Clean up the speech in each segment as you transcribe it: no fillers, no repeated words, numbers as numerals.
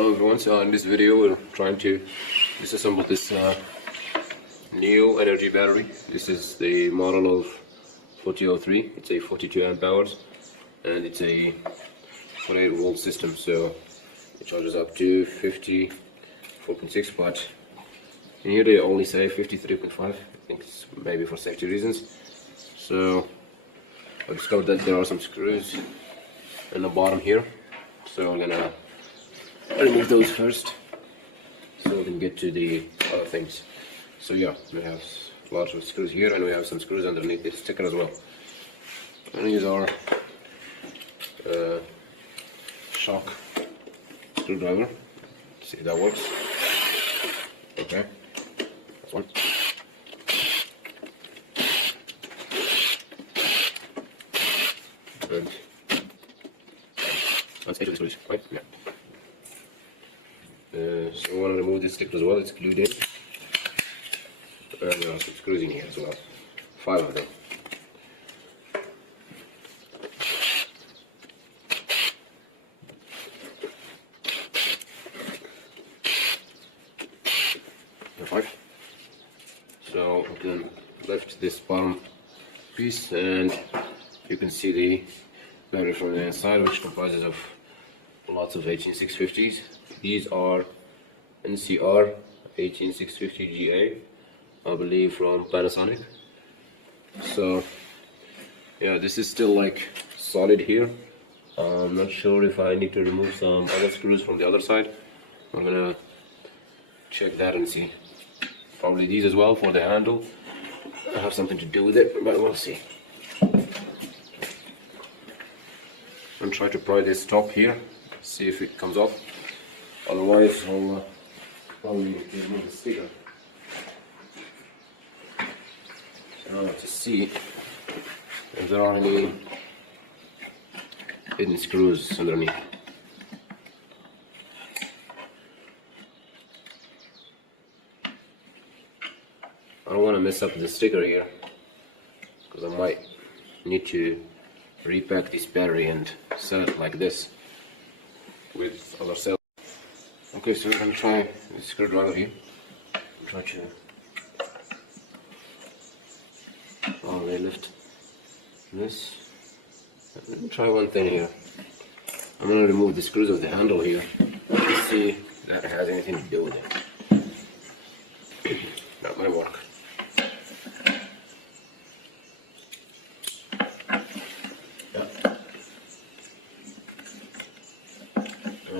Hello everyone, so in this video we're trying to disassemble this NIU energy battery. This is the model of 4003. It's a 42 amp hours and it's a 48 volt system, so it charges up to 54.6, but in here they only say 53.5. I think it's maybe for safety reasons. So I discovered that there are some screws in the bottom here, so we're gonna remove those first so we can get to the other things. So yeah, we have lots of screws here and we have some screws underneath this sticker as well. And these are shock screwdriver. See if that works. Okay, that's one. And that's 8 of the screws, right? Yeah. So I want to remove this sticker as well, it's glued in. And there are some screws in here as well, 5 of them. There are 5. So we can lift this bottom piece and you can see the battery from the inside, which comprises of lots of 18650s. These are NCR 18650GA, I believe, from Panasonic. So yeah, this is still like solid here. I'm not sure if I need to remove some other screws from the other side. I'm gonna check that and see. Probably these as well for the handle. I have something to do with it, but we'll see. And try to pry this top here, see if it comes off. Otherwise, I'll probably need to remove the sticker. To see if there are any hidden screws underneath. I don't want to mess up the sticker here, because I might need to repack this battery and sell it like this with other cells. Okay, so we're going to try the screwdriver here. Try to lift this. Let me try one thing here. I'm going to remove the screws of the handle here to see if that has anything to do with it. That might work.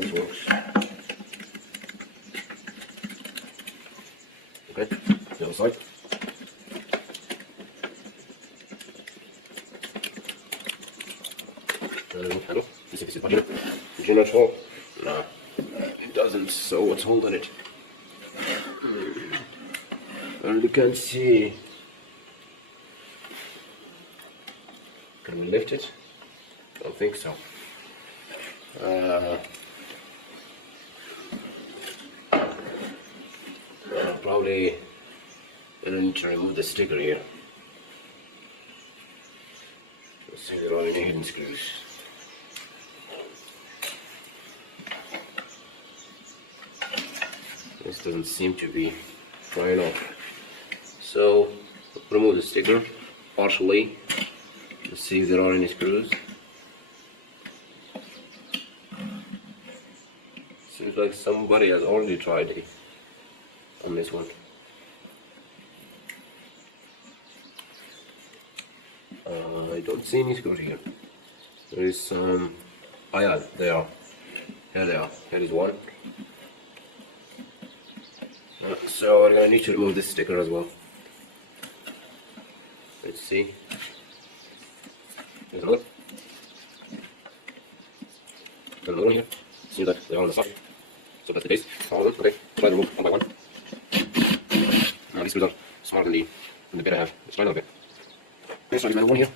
This works. Okay, the other side. Handle. Let's see if it's here. Did you not hold? No, it doesn't. So what's holding it? And you can't see. Can we lift it? Don't think so. Probably I need to remove the sticker here. Let's see if there are any hidden screws. This doesn't seem to be drying off. So remove the sticker partially to see if there are any screws. Seems like somebody has already tried it on this one. I don't see any screws here. There is some. Oh yeah, they are. Here they are. Here is one. So we're gonna need to remove this sticker as well. Let's see. There's another. There's another one here. Seems like they're on the side. So that's the case. All of them. Okay. Try to remove one by one. Now these screws are smaller than the bit I have. Let's try another bit. Let's try another one here.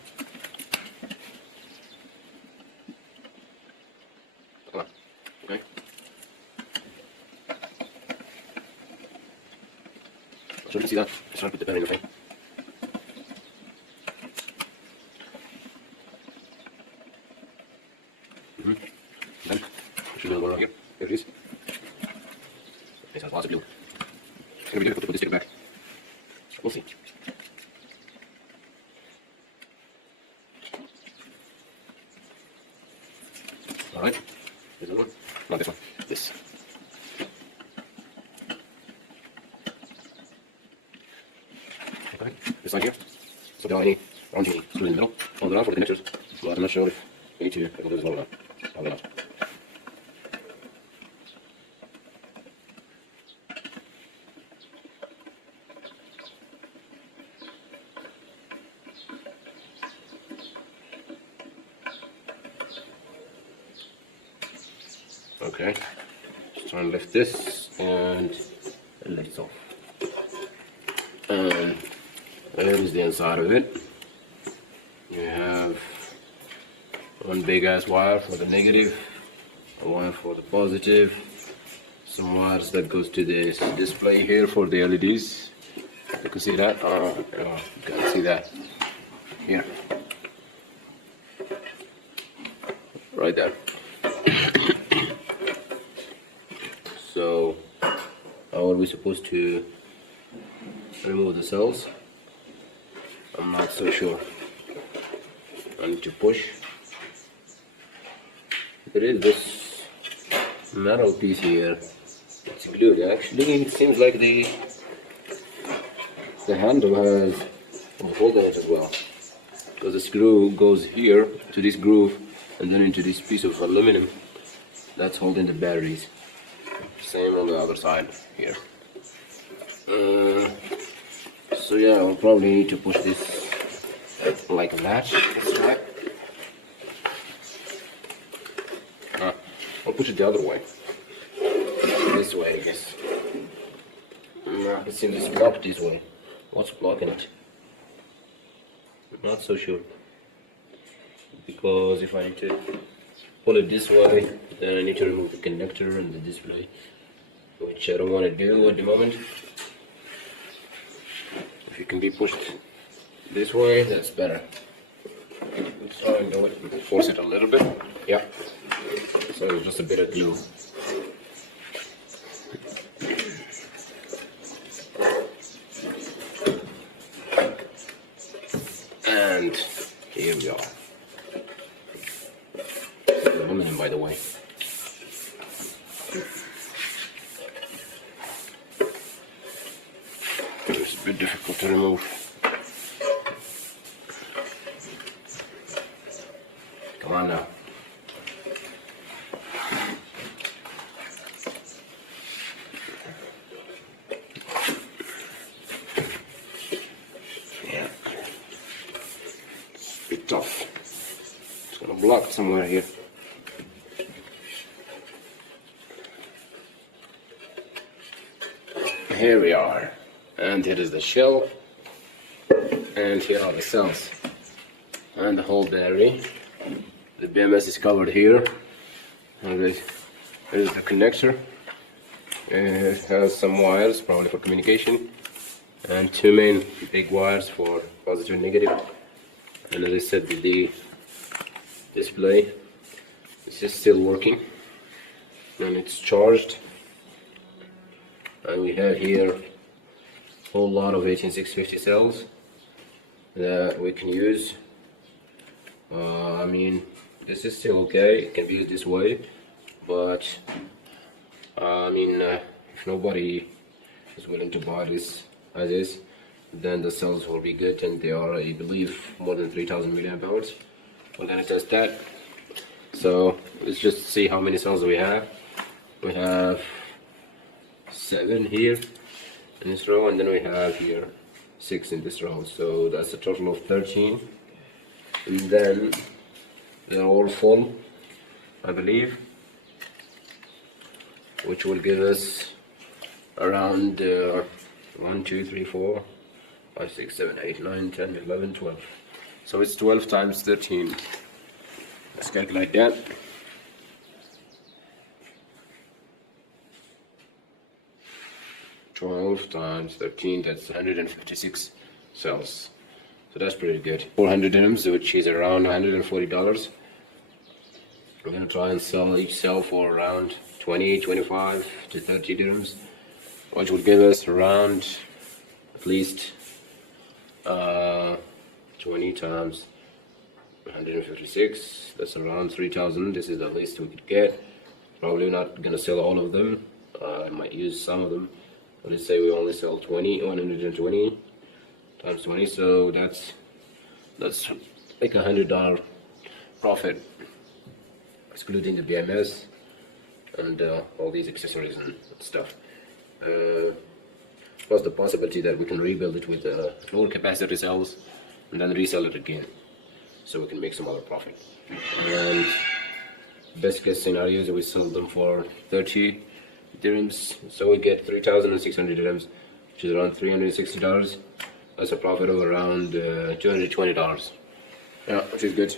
Okay. So you can see that. Let's try to put the pen in the thing. Then, should be a little one right here. Here it is. This has lots of glue. It's going to be difficult to put this sticker back. We'll see. Alright, here's another one. Not this one, this. Okay, this side here. So there are any round screws in the middle. All there are for the connectors. But I'm not sure if we need to do this long enough. Probably not. Okay, just try and lift this and let it off. And there is the inside of it. You have one big ass wire for the negative, a wire for the positive, some wires that goes to this display here for the LEDs. You can see that. You can't see that here, right there. So how are we supposed to remove the cells? I'm not so sure. I need to push. There is this metal piece here. It's glued. Actually, it seems like the handle has a hole in it as well, because the screw goes here to this groove and then into this piece of aluminum that's holding the batteries. Same on the other side here. So yeah, I'll probably need to push this like that. I'll push it the other way. This way, I guess. No, it seems it's blocked this way. What's blocking it? I'm not so sure. Because if I need to pull it this way, then I need to remove the connector and the display, which I don't want to do at the moment. If it can be pushed this way, that's better. So I'm going to force it a little bit. Yeah. So just a bit of glue. And here we are. Aluminum, by the way. It's a bit difficult to remove. Come on now. Yeah. It's a bit tough. It's gonna block somewhere here. Here we are, and here is the shell, and here are the cells, and the whole battery. The BMS is covered here, and this is the connector. It has some wires, probably for communication, and two main big wires for positive and negative. And as I said, the display is just still working, and it's charged. And we have here a whole lot of 18650 cells that we can use. I mean, this is still okay, it can be used this way, but I mean, if nobody is willing to buy this as is, then the cells will be good, and they are, I believe, more than 3000 milliamp hours. We're gonna test that. So let's just see how many cells we have. We have 7 here in this row, and then we have here 6 in this row, so that's a total of 13. And then they're all full, I believe, which will give us around 1, 2, 3, 4, 5, 6, 7, 8, 9, 10, 11, 12. So it's 12 times 13. Let's calculate that. 12 times 13, that's 156 cells. So that's pretty good. 400 dirhams, which is around $140. We're gonna try and sell each cell for around 20, 25 to 30 dirhams. which would give us around at least 20 times 156, that's around 3,000. This is the least we could get. Probably not gonna sell all of them. I might use some of them. But let's say we only sell 120 times 20, so that's like $100 profit, excluding the BMS and all these accessories and stuff. Plus the possibility that we can rebuild it with lower capacity cells and then resell it again, so we can make some other profit. And best case scenario is we sell them for 30 dirhams, so we get 3,600 dirhams, which is around $360. That's a profit of around $220. Yeah, which is good.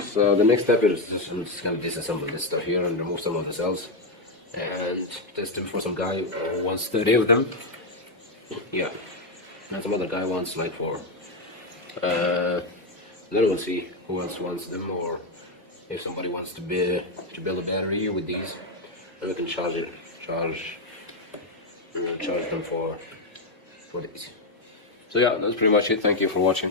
So the next step is I'm just gonna disassemble this stuff here and remove some of the cells and test them for some guy who wants 30 of them. Yeah, and some other guy wants like 4. Then we'll see who else wants them, or if somebody wants to build a battery with these, then we can charge them for these. So yeah, that's pretty much it. Thank you for watching.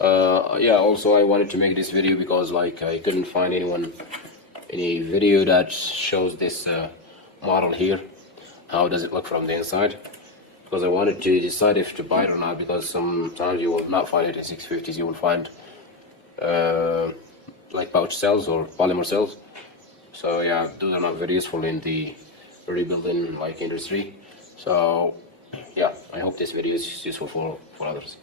Yeah, also I wanted to make this video because like I couldn't find any video that shows this model here. How does it look from the inside? Because I wanted to decide if to buy it or not, because sometimes you will not find it in 650s. You will find like pouch cells or polymer cells. So yeah, those are not very useful in the rebuilding like industry. So yeah, I hope this video is useful for others.